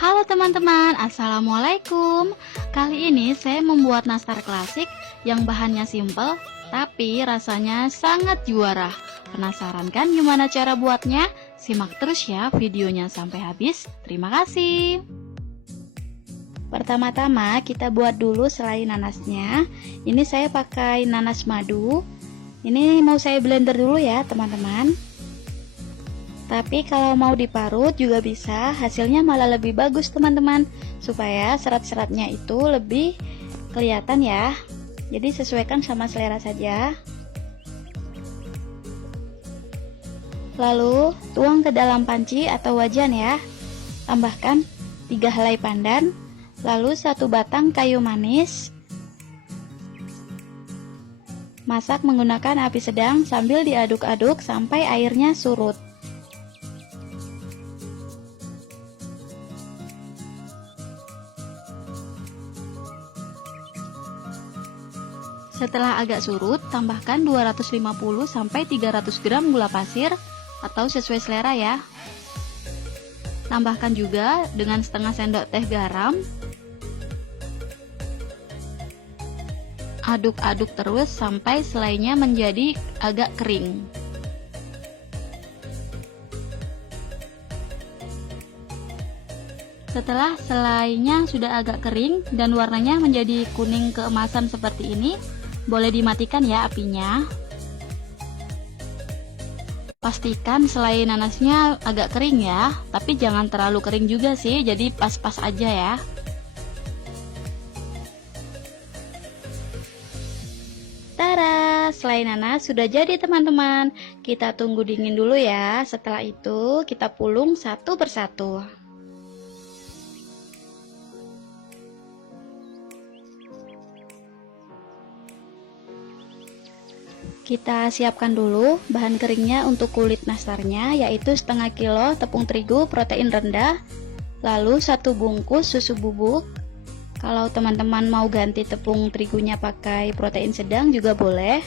Halo teman-teman, Assalamualaikum. Kali ini saya membuat nastar klasik yang bahannya simple, tapi rasanya sangat juara. Penasaran kan gimana cara buatnya? Simak terus ya videonya sampai habis. Terima kasih. Pertama-tama kita buat dulu selai nanasnya. Ini saya pakai nanas madu. Ini mau saya blender dulu ya teman-teman. Tapi kalau mau diparut juga bisa, hasilnya malah lebih bagus teman-teman, supaya serat-seratnya itu lebih kelihatan ya. Jadi sesuaikan sama selera saja. Lalu tuang ke dalam panci atau wajan ya. Tambahkan 3 helai pandan, lalu 1 batang kayu manis. Masak menggunakan api sedang sambil diaduk-aduk sampai airnya surut. Setelah agak surut, tambahkan 250-300 gram gula pasir atau sesuai selera ya. Tambahkan juga dengan setengah sendok teh garam. Aduk-aduk terus sampai selainya menjadi agak kering. Setelah selainya sudah agak kering dan warnanya menjadi kuning keemasan seperti ini, boleh dimatikan ya apinya. Pastikan selai nanasnya agak kering ya, tapi jangan terlalu kering juga sih, jadi pas-pas aja ya. Tada, selai nanas sudah jadi teman-teman. Kita tunggu dingin dulu ya. Setelah itu kita pulung satu persatu. Kita siapkan dulu bahan keringnya untuk kulit nastarnya, yaitu setengah kilo tepung terigu protein rendah, lalu 1 bungkus susu bubuk. Kalau teman-teman mau ganti tepung terigunya pakai protein sedang juga boleh.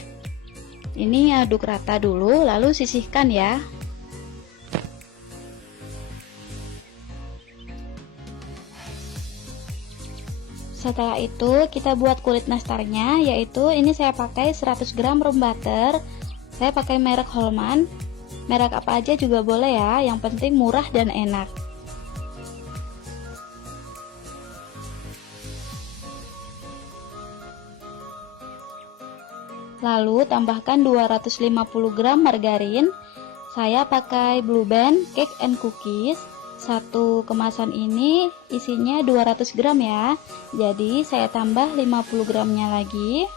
Ini aduk rata dulu, lalu sisihkan ya. Setelah itu kita buat kulit nastarnya, yaitu ini saya pakai 100 gram room butter. Saya pakai merek Holman. Merek apa aja juga boleh ya, yang penting murah dan enak. Lalu tambahkan 250 gram margarin. Saya pakai Blue Band Cake and Cookies. Satu kemasan ini isinya 200 gram ya, jadi saya tambah 50 gramnya lagi.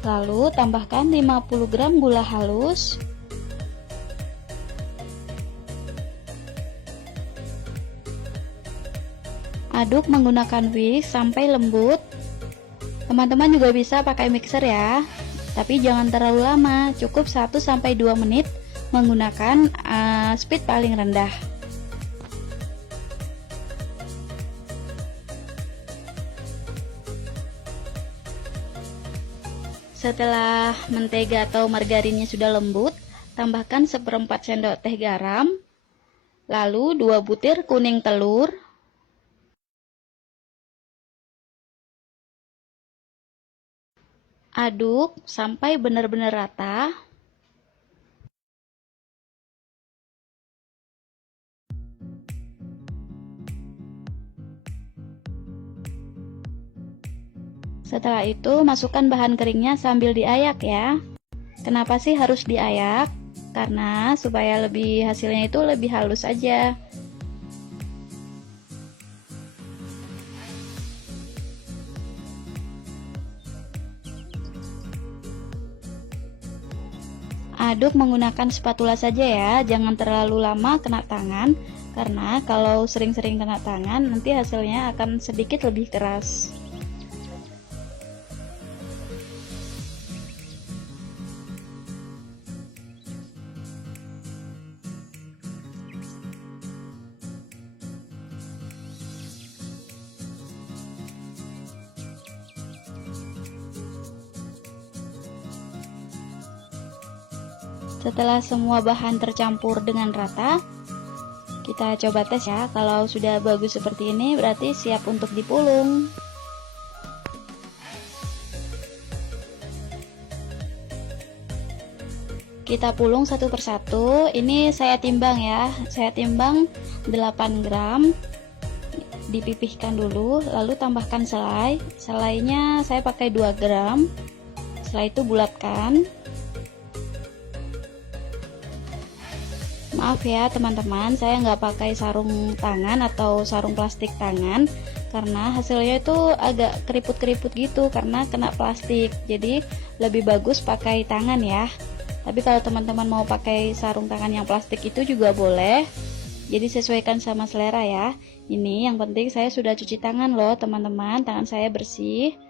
Lalu tambahkan 50 gram gula halus. Aduk menggunakan whisk sampai lembut. Teman-teman juga bisa pakai mixer ya, tapi jangan terlalu lama, cukup 1-2 menit menggunakan speed paling rendah. Setelah mentega atau margarinnya sudah lembut, tambahkan 1/4 sendok teh garam, lalu 2 butir kuning telur. Aduk sampai benar-benar rata. Setelah itu masukkan bahan keringnya sambil diayak ya. Kenapa sih harus diayak? Karena supaya hasilnya itu lebih halus aja. Aduk menggunakan spatula saja ya, jangan terlalu lama kena tangan, karena kalau sering-sering kena tangan nanti hasilnya akan sedikit lebih keras. Setelah semua bahan tercampur dengan rata, kita coba tes ya. Kalau sudah bagus seperti ini berarti siap untuk dipulung. Kita pulung satu persatu. Ini saya timbang ya. Saya timbang 8 gram. Dipipihkan dulu, lalu tambahkan selai. Selainya saya pakai 2 gram. Setelah itu bulatkan. Maaf ya teman-teman, saya nggak pakai sarung tangan atau sarung plastik tangan karena hasilnya itu agak keriput-keriput gitu karena kena plastik. Jadi lebih bagus pakai tangan ya. Tapi kalau teman-teman mau pakai sarung tangan yang plastik itu juga boleh. Jadi sesuaikan sama selera ya. Ini yang penting saya sudah cuci tangan loh teman-teman, tangan saya bersih.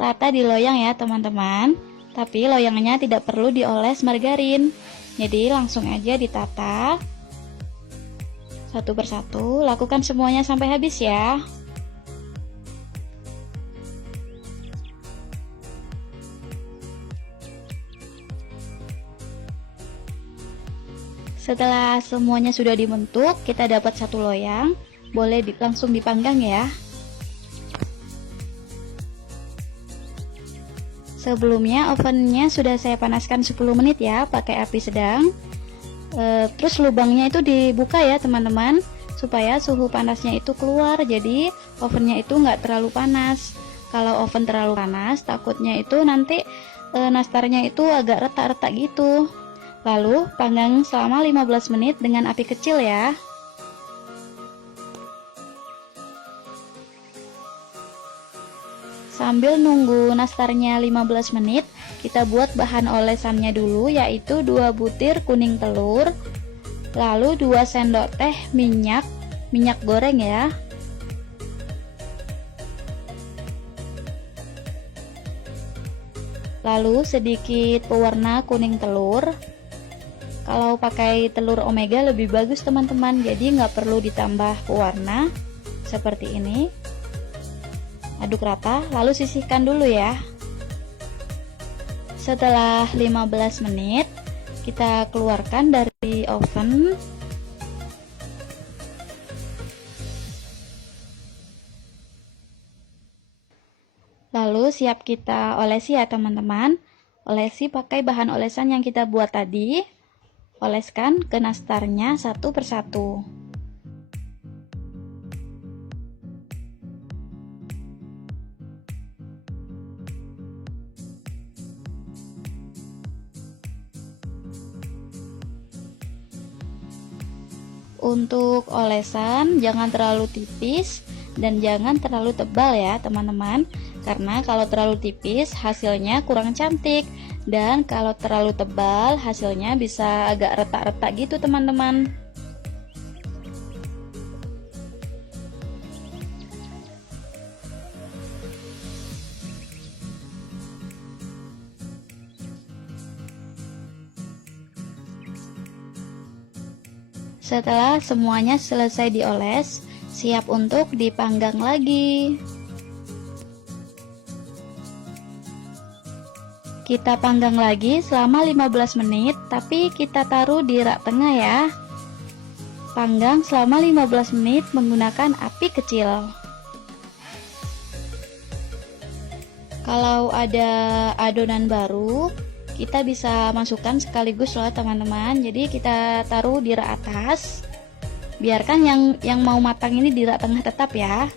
Tata di loyang ya teman-teman, tapi loyangnya tidak perlu dioles margarin. Jadi langsung aja ditata satu persatu, lakukan semuanya sampai habis ya. Setelah semuanya sudah dibentuk, kita dapat satu loyang, boleh langsung dipanggang ya. Sebelumnya ovennya sudah saya panaskan 10 menit ya, pakai api sedang. Terus lubangnya itu dibuka ya teman-teman, supaya suhu panasnya itu keluar, jadi ovennya itu nggak terlalu panas. Kalau oven terlalu panas, takutnya itu nanti nastarnya itu agak retak-retak gitu. Lalu panggang selama 15 menit dengan api kecil ya. Sambil nunggu nastarnya 15 menit, kita buat bahan olesannya dulu, yaitu 2 butir kuning telur, lalu 2 sendok teh minyak goreng ya. Lalu sedikit pewarna kuning telur. Kalau pakai telur omega lebih bagus teman-teman, jadi nggak perlu ditambah pewarna seperti ini. Aduk rata, lalu sisihkan dulu ya. Setelah 15 menit, kita keluarkan dari oven. Lalu siap kita olesi ya teman-teman. Olesi pakai bahan olesan yang kita buat tadi. Oleskan ke nastarnya satu persatu. Untuk olesan jangan terlalu tipis dan jangan terlalu tebal ya teman-teman, karena kalau terlalu tipis hasilnya kurang cantik, dan kalau terlalu tebal hasilnya bisa agak retak-retak gitu teman-teman. Setelah semuanya selesai dioles, siap untuk dipanggang lagi. Kita panggang lagi selama 15 menit, tapi kita taruh di rak tengah ya. Panggang selama 15 menit menggunakan api kecil. Kalau ada adonan baru, kita bisa masukkan sekaligus loh teman-teman. Jadi kita taruh di rak atas. Biarkan yang mau matang ini di rak tengah tetap ya.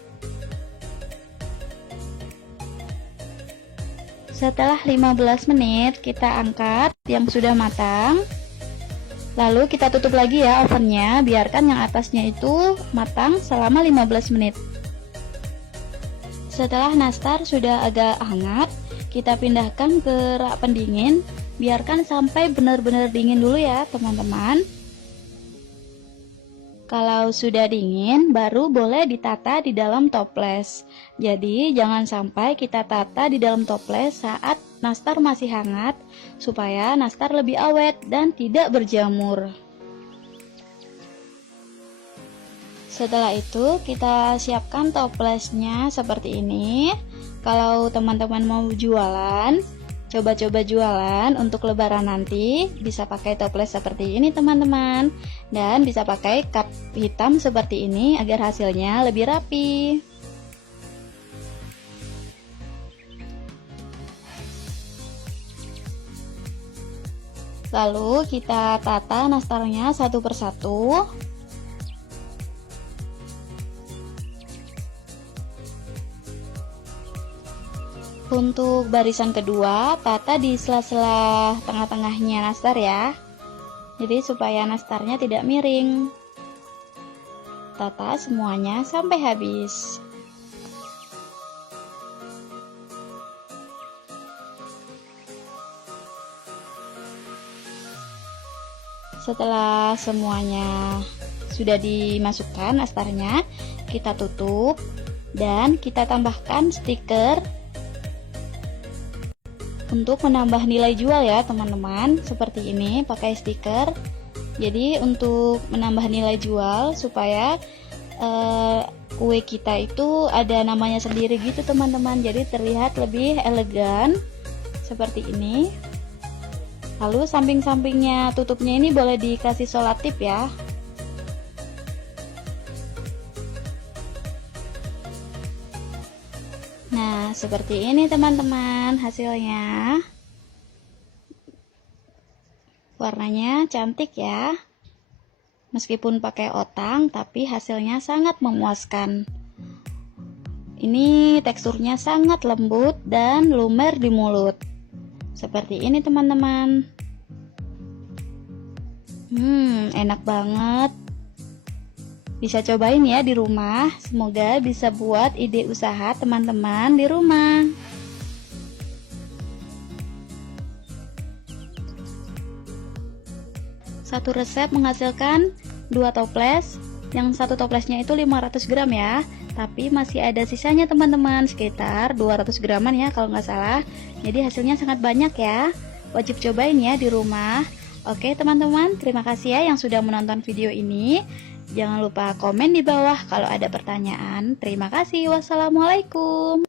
Setelah 15 menit kita angkat yang sudah matang. Lalu kita tutup lagi ya ovennya, biarkan yang atasnya itu matang selama 15 menit. Setelah nastar sudah agak hangat, kita pindahkan ke rak pendingin. Biarkan sampai benar-benar dingin dulu ya teman-teman. Kalau sudah dingin, baru boleh ditata di dalam toples. Jadi jangan sampai kita tata di dalam toples saat nastar masih hangat, supaya nastar lebih awet dan tidak berjamur. Setelah itu kita siapkan toplesnya seperti ini. Kalau teman-teman mau jualan, coba-coba jualan untuk lebaran nanti, bisa pakai toples seperti ini teman-teman. Dan bisa pakai cup hitam seperti ini agar hasilnya lebih rapi. Lalu kita tata nastarnya satu persatu. Untuk barisan kedua, tata di sela-sela tengah-tengahnya nastar ya. Jadi supaya nastarnya tidak miring. Tata semuanya sampai habis. Setelah semuanya sudah dimasukkan nastarnya, kita tutup dan kita tambahkan stiker untuk menambah nilai jual ya teman-teman. Seperti ini pakai stiker. Jadi untuk menambah nilai jual supaya kue kita itu ada namanya sendiri gitu teman-teman. Jadi terlihat lebih elegan seperti ini. Lalu samping-sampingnya tutupnya ini boleh dikasih solatip ya. Nah, seperti ini teman-teman hasilnya. Warnanya cantik ya. Meskipun pakai otang, tapi hasilnya sangat memuaskan. Ini teksturnya sangat lembut dan lumer di mulut. Seperti ini teman-teman. Enak banget. Bisa cobain ya di rumah. Semoga bisa buat ide usaha teman-teman di rumah. Satu resep menghasilkan 2 toples. Yang satu toplesnya itu 500 gram ya. Tapi masih ada sisanya teman-teman, sekitar 200 graman ya kalau nggak salah. Jadi hasilnya sangat banyak ya. Wajib cobain ya di rumah. Oke teman-teman, terima kasih ya yang sudah menonton video ini. Jangan lupa komen di bawah kalau ada pertanyaan. Terima kasih. Wassalamualaikum.